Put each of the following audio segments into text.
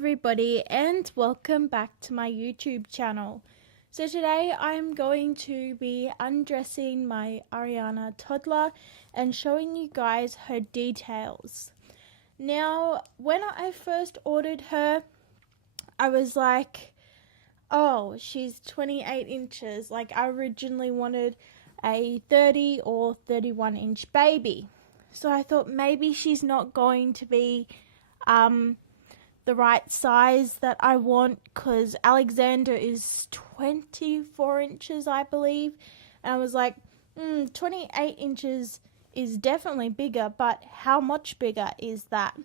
everybody, and welcome back to my YouTube channel. So today I'm going to be undressing my Ariana toddler and showing you guys her details. Now, when I first ordered her, I was like, oh, she's 28 inches. Like, I originally wanted a 30 or 31 inch baby. So I thought maybe she's not going to be the right size that I want, because Alexander is 24 inches, I believe. And I was like, 28 inches is definitely bigger, but how much bigger is that?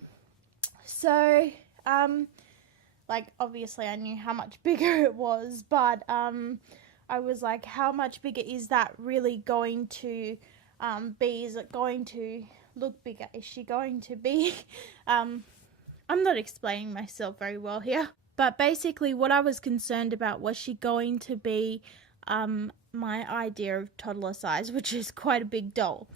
So, like, obviously I knew how much bigger it was, but I was like, how much bigger is that really going to be? Is it going to look bigger? Is she going to be I'm not explaining myself very well here, but basically what I was concerned about was she going to be my idea of toddler size, which is quite a big doll.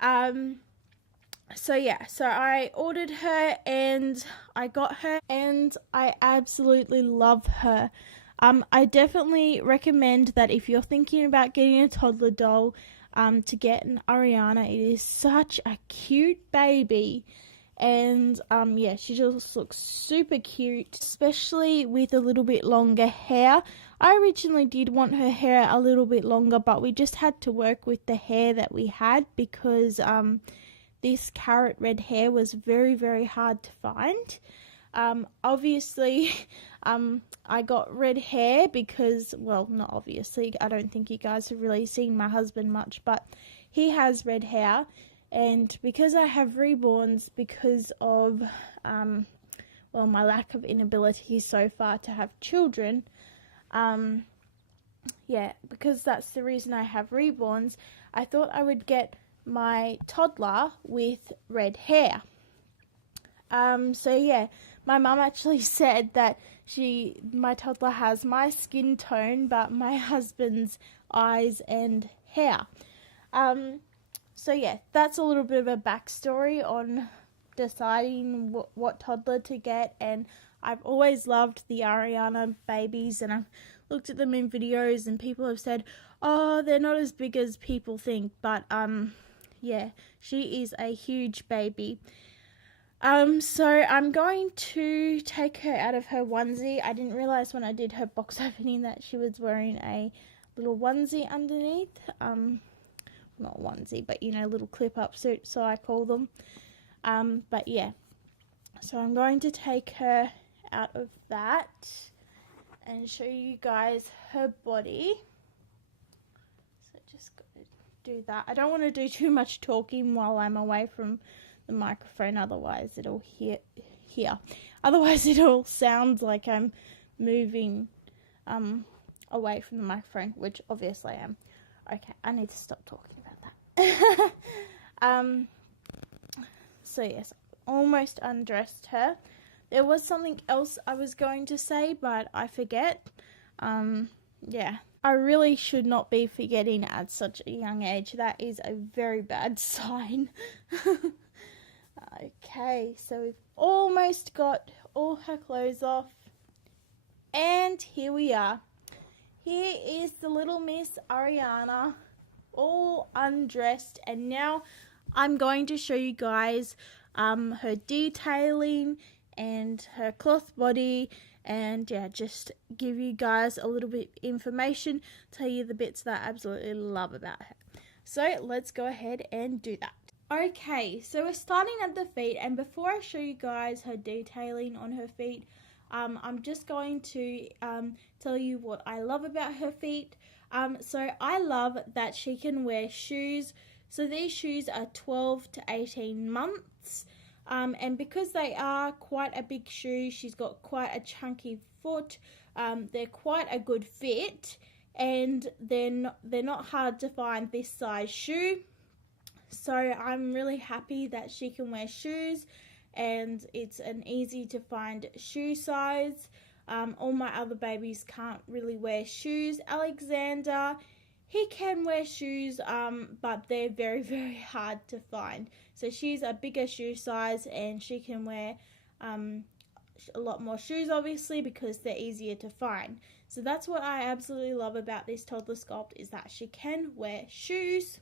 So I ordered her and I got her and I absolutely love her. I definitely recommend that if you're thinking about getting a toddler doll, to get an Ariana. It is such a cute baby. And yeah, she just looks super cute, especially with a little bit longer hair. I originally did want her hair a little bit longer, but we just had to work with the hair that we had because this carrot red hair was very, very hard to find. Obviously, I got red hair because, well, not obviously, I don't think you guys have really seen my husband much, but he has red hair. And because I have reborns, because of, well, my lack of inability so far to have children, yeah, because that's the reason I have reborns, I thought I would get my toddler with red hair. So yeah, my mum actually said that my toddler has my skin tone, but my husband's eyes and hair. So yeah, that's a little bit of a backstory on deciding what toddler to get, and I've always loved the Ariana babies, and I've looked at them in videos and people have said, oh, they're not as big as people think, but yeah, she is a huge baby. So I'm going to take her out of her onesie. I didn't realise when I did her box opening that she was wearing a little onesie underneath. Not onesie, but you know, little clip-up suit, so I call them. But yeah, so I'm going to take her out of that and show you guys her body. So just gotta do that. I don't want to do too much talking while I'm away from the microphone, otherwise it'll otherwise it'll sound like I'm moving away from the microphone, which obviously I am. Okay, I need to stop talking about that. So yes, almost undressed her. There was something else I was going to say, but I forget. Yeah, I really should not be forgetting at such a young age. That is a very bad sign. Okay, so we've almost got all her clothes off. And here we are. Here is the little Miss Ariana, all undressed, and now I'm going to show you guys her detailing and her cloth body, and yeah, just give you guys a little bit of information, tell you the bits that I absolutely love about her. So let's go ahead and do that. Okay, so we're starting at the feet, and before I show you guys her detailing on her feet, I'm just going to tell you what I love about her feet. So I love that she can wear shoes. So these shoes are 12 to 18 months. And because they are quite a big shoe, she's got quite a chunky foot. They're quite a good fit, and they're not hard to find this size shoe. So I'm really happy that she can wear shoes, and it's an easy to find shoe size. All my other babies can't really wear shoes. Alexander, he can wear shoes, but they're very, very hard to find. So she's a bigger shoe size, and she can wear a lot more shoes, obviously, because they're easier to find. So that's what I absolutely love about this toddler sculpt, is that she can wear shoes.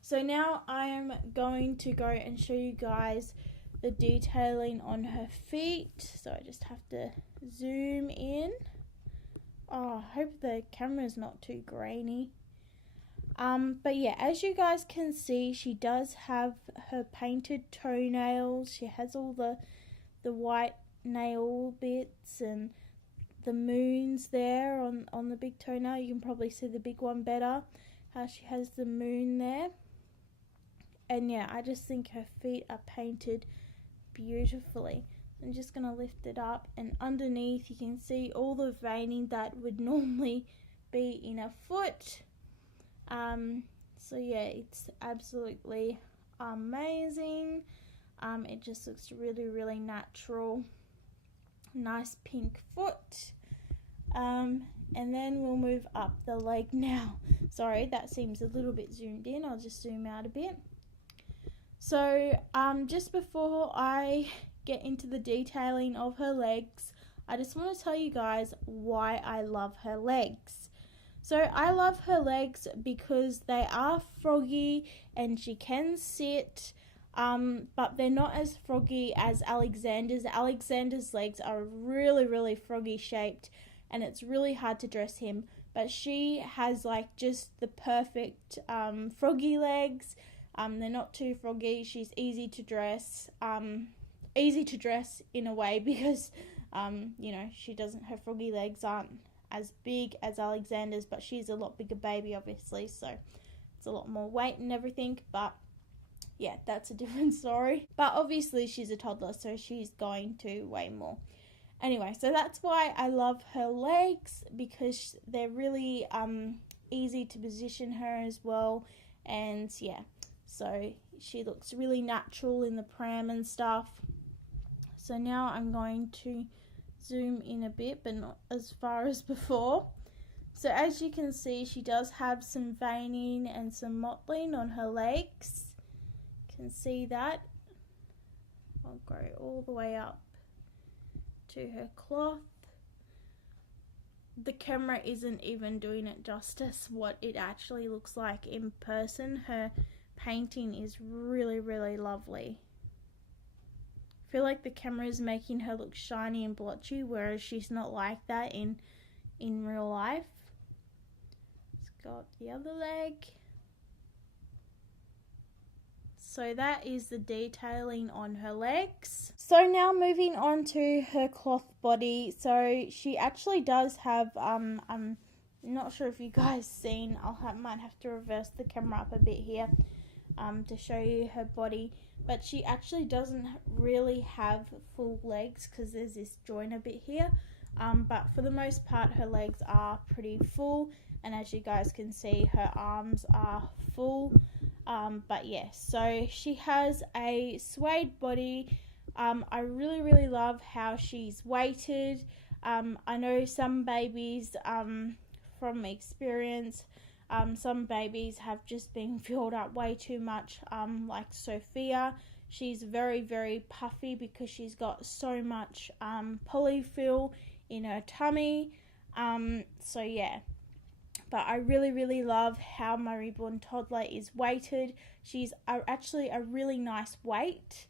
So now I am going to go and show you guys the detailing on her feet. So I just have to zoom in. Oh, I hope the camera's not too grainy. But yeah, as you guys can see, she does have her painted toenails. She has all the white nail bits and the moons there on the big toenail. You can probably see the big one better, how she has the moon there. And yeah, I just think her feet are painted beautifully. I'm just going to lift it up, and underneath you can see all the veining that would normally be in a foot. So yeah, it's absolutely amazing. It just looks really, really natural. Nice pink foot. And then we'll move up the leg now. Sorry, that seems a little bit zoomed in. I'll just zoom out a bit. So just before I get into the detailing of her legs, I just want to tell you guys why I love her legs. So I love her legs because they are froggy and she can sit, but they're not as froggy as Alexander's. Alexander's legs are really, really froggy shaped, and it's really hard to dress him. But she has like just the perfect froggy legs. They're not too froggy. She's easy to dress. Easy to dress in a way because, you know, her froggy legs aren't as big as Alexander's, but she's a lot bigger baby, obviously, so it's a lot more weight and everything. But yeah, that's a different story. But obviously she's a toddler, so she's going to weigh more. Anyway, so that's why I love her legs, because they're really easy to position her as well. And yeah, so she looks really natural in the pram and stuff. So now I'm going to zoom in a bit, but not as far as before. So as you can see, she does have some veining and some mottling on her legs. You can see that. I'll go all the way up to her cloth. The camera isn't even doing it justice what it actually looks like in person. Her painting is really, really lovely. I feel like the camera is making her look shiny and blotchy, whereas she's not like that in real life. Let's go up the other leg. So that is the detailing on her legs. So now moving on to her cloth body. So she actually does have, I'm not sure if you guys seen, might have to reverse the camera up a bit here to show you her body. But she actually doesn't really have full legs because there's this joint a bit here. But for the most part, her legs are pretty full. And as you guys can see, her arms are full. But yeah, so she has a suede body. I really, really love how she's weighted. I know some babies, from experience, some babies have just been filled up way too much, like Sophia. She's very, very puffy because she's got so much polyfill in her tummy. So yeah, but I really, really love how my reborn toddler is weighted. She's actually a really nice weight.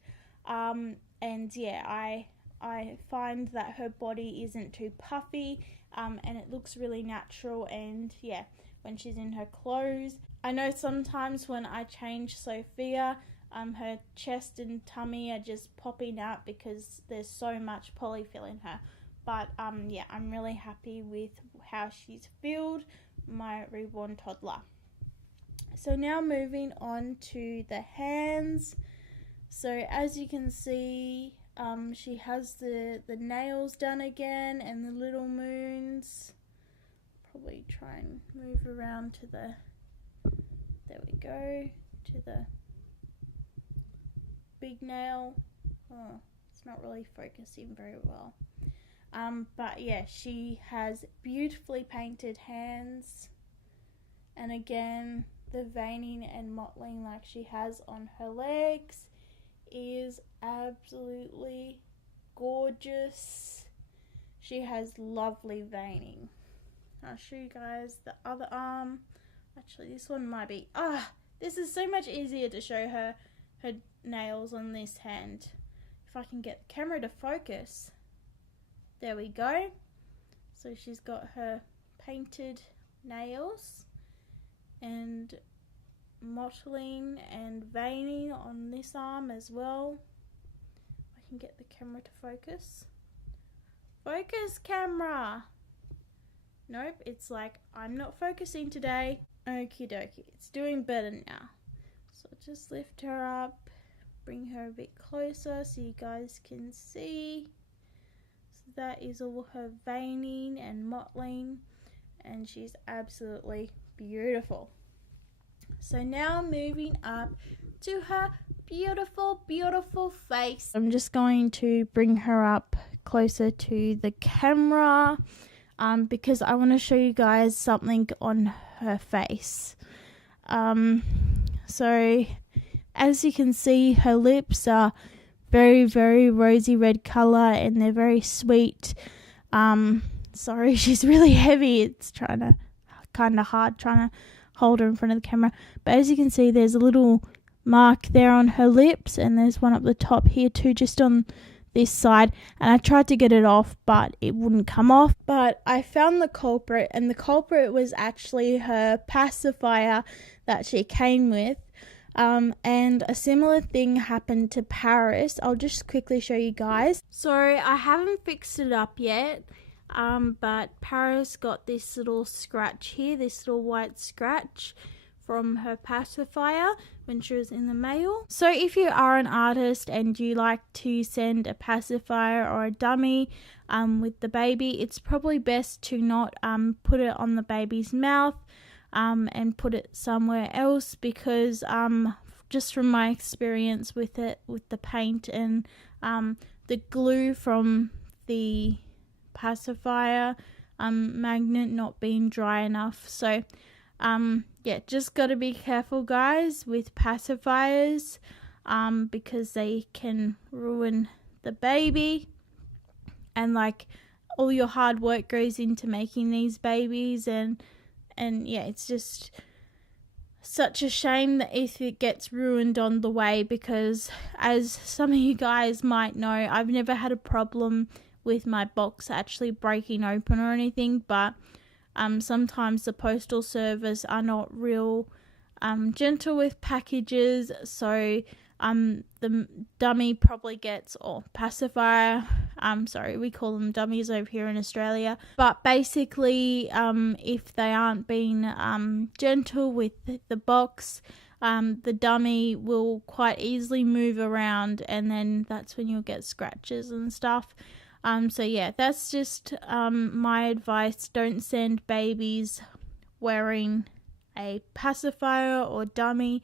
And yeah, I find that her body isn't too puffy, and it looks really natural. And yeah, when she's in her clothes, I know sometimes when I change Sophia, her chest and tummy are just popping out because there's so much polyfill in her. But yeah, I'm really happy with how she's filled, my reborn toddler. So now moving on to the hands. So as you can see, she has the nails done again and the little moons. Probably try and move around to the, there we go, to the big nail. Oh, it's not really focusing very well. But yeah, she has beautifully painted hands, and again, the veining and mottling like she has on her legs is absolutely gorgeous. She has lovely veining. I'll show you guys the other arm. Actually, this one might be... this is so much easier to show her nails on this hand. If I can get the camera to focus. There we go. So she's got her painted nails and mottling and veining on this arm as well. I can get the camera to focus. Focus, camera! Nope, it's like, I'm not focusing today. Okie dokie, it's doing better now. So just lift her up, bring her a bit closer so you guys can see. So that is all her veining and mottling, and she's absolutely beautiful. So now moving up to her beautiful, beautiful face. I'm just going to bring her up closer to the camera because I want to show you guys something on her face. So as you can see, her lips are very, very rosy red color and they're very sweet. Sorry, she's really heavy. It's kind of hard trying to hold her in front of the camera. But as you can see, there's a little mark there on her lips, and there's one up the top here too, just on this side. And I tried to get it off, but it wouldn't come off. But I found the culprit, and the culprit was actually her pacifier that she came with. And a similar thing happened to Paris. I'll just quickly show you guys. So I haven't fixed it up yet, but Paris got this little scratch here, this little white scratch from her pacifier when she was in the mail. So if you are an artist and you like to send a pacifier or a dummy with the baby, it's probably best to not put it on the baby's mouth and put it somewhere else, because just from my experience with it, with the paint and the glue from the pacifier magnet not being dry enough. So yeah, just got to be careful, guys, with pacifiers because they can ruin the baby, and like all your hard work goes into making these babies, and yeah, it's just such a shame that if it gets ruined on the way, because as some of you guys might know, I've never had a problem with my box actually breaking open or anything, but sometimes the postal service are not real gentle with packages, so the dummy probably gets, or pacifier, sorry, we call them dummies over here in Australia, but basically if they aren't being gentle with the box, the dummy will quite easily move around, and then that's when you'll get scratches and stuff. So yeah, that's just my advice. Don't send babies wearing a pacifier or dummy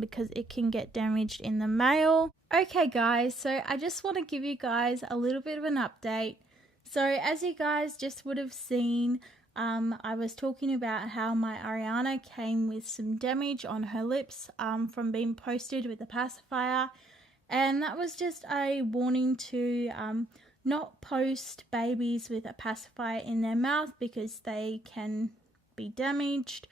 because it can get damaged in the mail. Okay guys, so I just want to give you guys a little bit of an update. So as you guys just would have seen, I was talking about how my Ariana came with some damage on her lips from being posted with a pacifier, and that was just a warning to not post babies with a pacifier in their mouth because they can be damaged.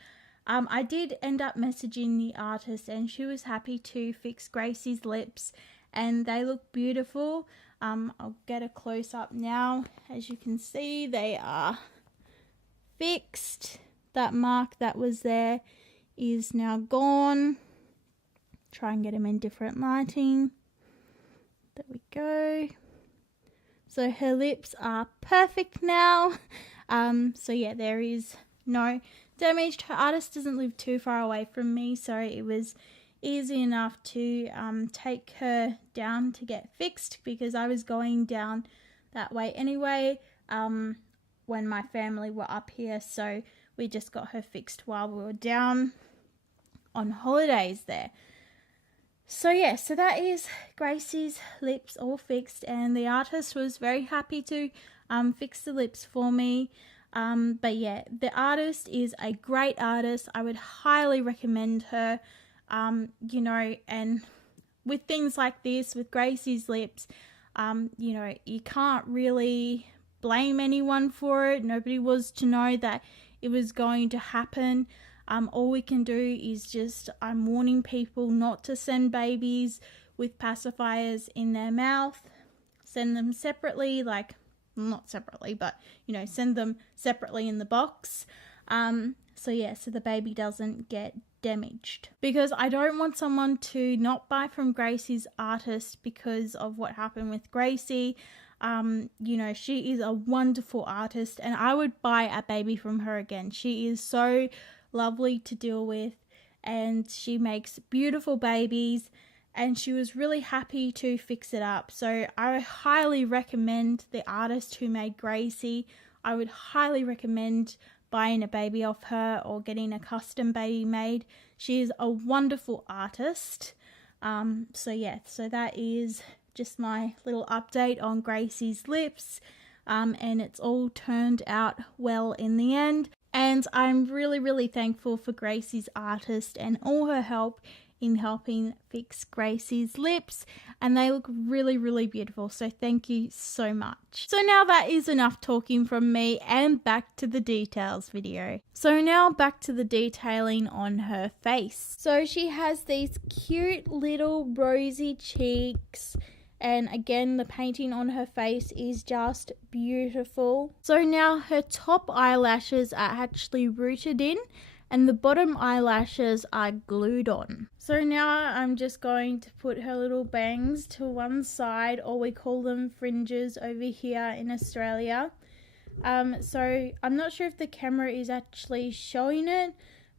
I did end up messaging the artist, and she was happy to fix Gracie's lips, and they look beautiful. I'll get a close up now. As you can see, they are fixed. That mark that was there is now gone. Try and get them in different lighting. There we go. So her lips are perfect now. So yeah, there is no damage. Her artist doesn't live too far away from me, so it was easy enough to take her down to get fixed, because I was going down that way anyway when my family were up here, so we just got her fixed while we were down on holidays there. So yeah, so that is Gracie's lips all fixed, and the artist was very happy to fix the lips for me. But yeah, the artist is a great artist. I would highly recommend her, you know, and with things like this, with Gracie's lips, You know, you can't really blame anyone for it. Nobody was to know that it was going to happen. All we can do is just, I'm warning people not to send babies with pacifiers in their mouth. Send them separately, like, not separately, but, you know, send them separately in the box. So yeah, so the baby doesn't get damaged. Because I don't want someone to not buy from Gracie's artist because of what happened with Gracie. You know, she is a wonderful artist and I would buy a baby from her again. She is so lovely to deal with and she makes beautiful babies and she was really happy to fix it up. So I highly recommend the artist who made Gracie. I would highly recommend buying a baby off her or getting a custom baby made. She is a wonderful artist. So yeah, so that is just my little update on Gracie's lips, and it's all turned out well in the end, and I'm really thankful for Gracie's artist and all her help in helping fix Gracie's lips, and they look really beautiful, so thank you so much. So now that is enough talking from me and back to the details video. So now back to the detailing on her face. So she has these cute little rosy cheeks, and again the painting on her face is just beautiful. So now her top eyelashes are actually rooted in and the bottom eyelashes are glued on. So now I'm just going to put her little bangs to one side, or we call them fringes over here in Australia. So I'm not sure if the camera is actually showing it,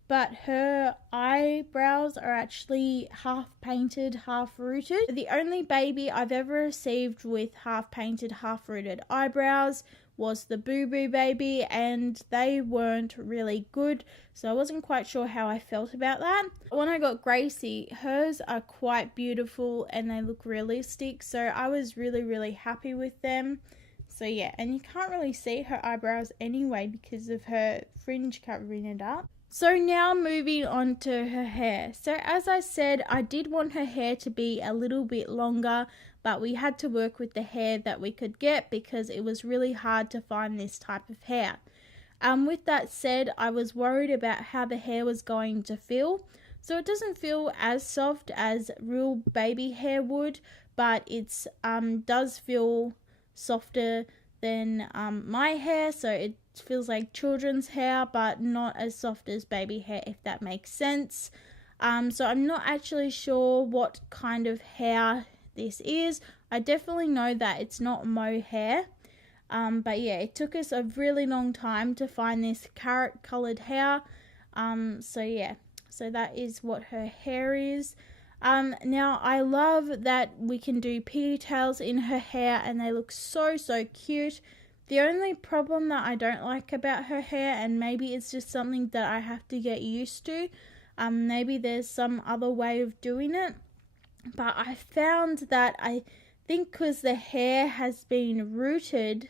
but her eyebrows are actually half painted, half rooted. The only baby I've ever received with half painted, half rooted eyebrows was the Boo Boo baby, and they weren't really good, so I wasn't quite sure how I felt about that. When I got Gracie, hers are quite beautiful and they look realistic, so I was really happy with them. So yeah, and you can't really see her eyebrows anyway because of her fringe covering it up. So now moving on to her hair. So as I said, I did want her hair to be a little bit longer, but we had to work with the hair that we could get because it was really hard to find this type of hair. With that said, I was worried about how the hair was going to feel. So it doesn't feel as soft as real baby hair would, but it's does feel softer than my hair, so it feels like children's hair but not as soft as baby hair, if that makes sense. So I'm not actually sure what kind of hair this is. I definitely know that it's not mohair, but yeah, it took us a really long time to find this carrot colored hair. So yeah, so that is what her hair is. Now I love that we can do pigtails in her hair and they look so cute. The only problem that I don't like about her hair, and maybe it's just something that I have to get used to, maybe there's some other way of doing it, but I found that I think because the hair has been rooted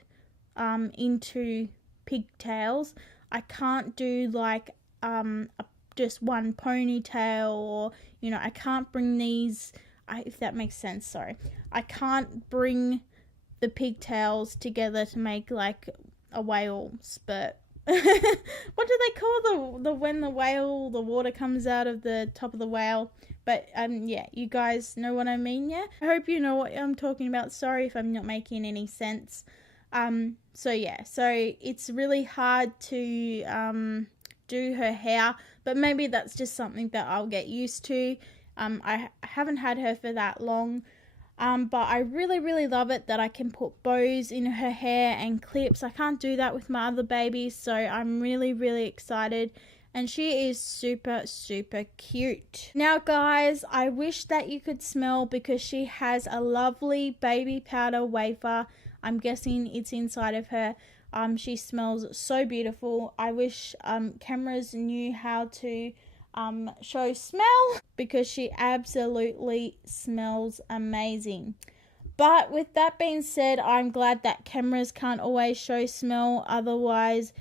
into pigtails, I can't do like just one ponytail, or you know, I can't bring these, if that makes sense, sorry, I can't bring the pigtails together to make like a whale spurt. What do they call the when the water comes out of the top of the whale? But yeah, you guys know what I mean, yeah? I hope you know what I'm talking about. Sorry if I'm not making any sense. So yeah, so it's really hard to do her hair, but maybe that's just something that I'll get used to. I haven't had her for that long. But I really love it that I can put bows in her hair and clips. I can't do that with my other babies, so I'm really excited. And she is super cute. Now guys, I wish that you could smell, because she has a lovely baby powder wafer. I'm guessing it's inside of her. She smells so beautiful. I wish cameras knew how to show smell, because she absolutely smells amazing. But with that being said, I'm glad that cameras can't always show smell, otherwise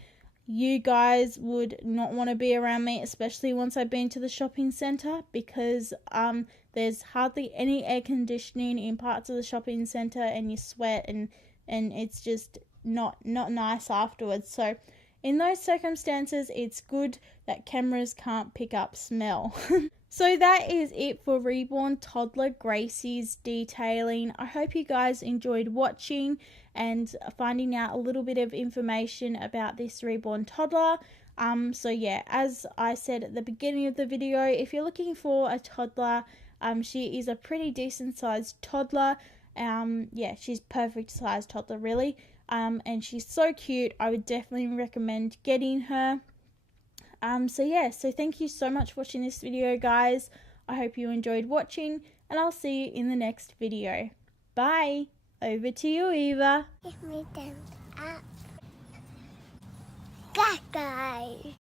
you guys would not want to be around me, especially once I've been to the shopping centre, because there's hardly any air conditioning in parts of the shopping centre, and you sweat and it's just not nice afterwards. So in those circumstances, it's good that cameras can't pick up smell. So that is it for Reborn Toddler Gracie's detailing. I hope you guys enjoyed watching and finding out a little bit of information about this reborn toddler. So yeah, as I said at the beginning of the video, if you're looking for a toddler, she is a pretty decent sized toddler. Yeah, she's perfect sized toddler really. And she's so cute. I would definitely recommend getting her. So yeah, so thank you so much for watching this video, guys. I hope you enjoyed watching, and I'll see you in the next video. Bye. Over to you, Eva. Give me thumbs up. That guy.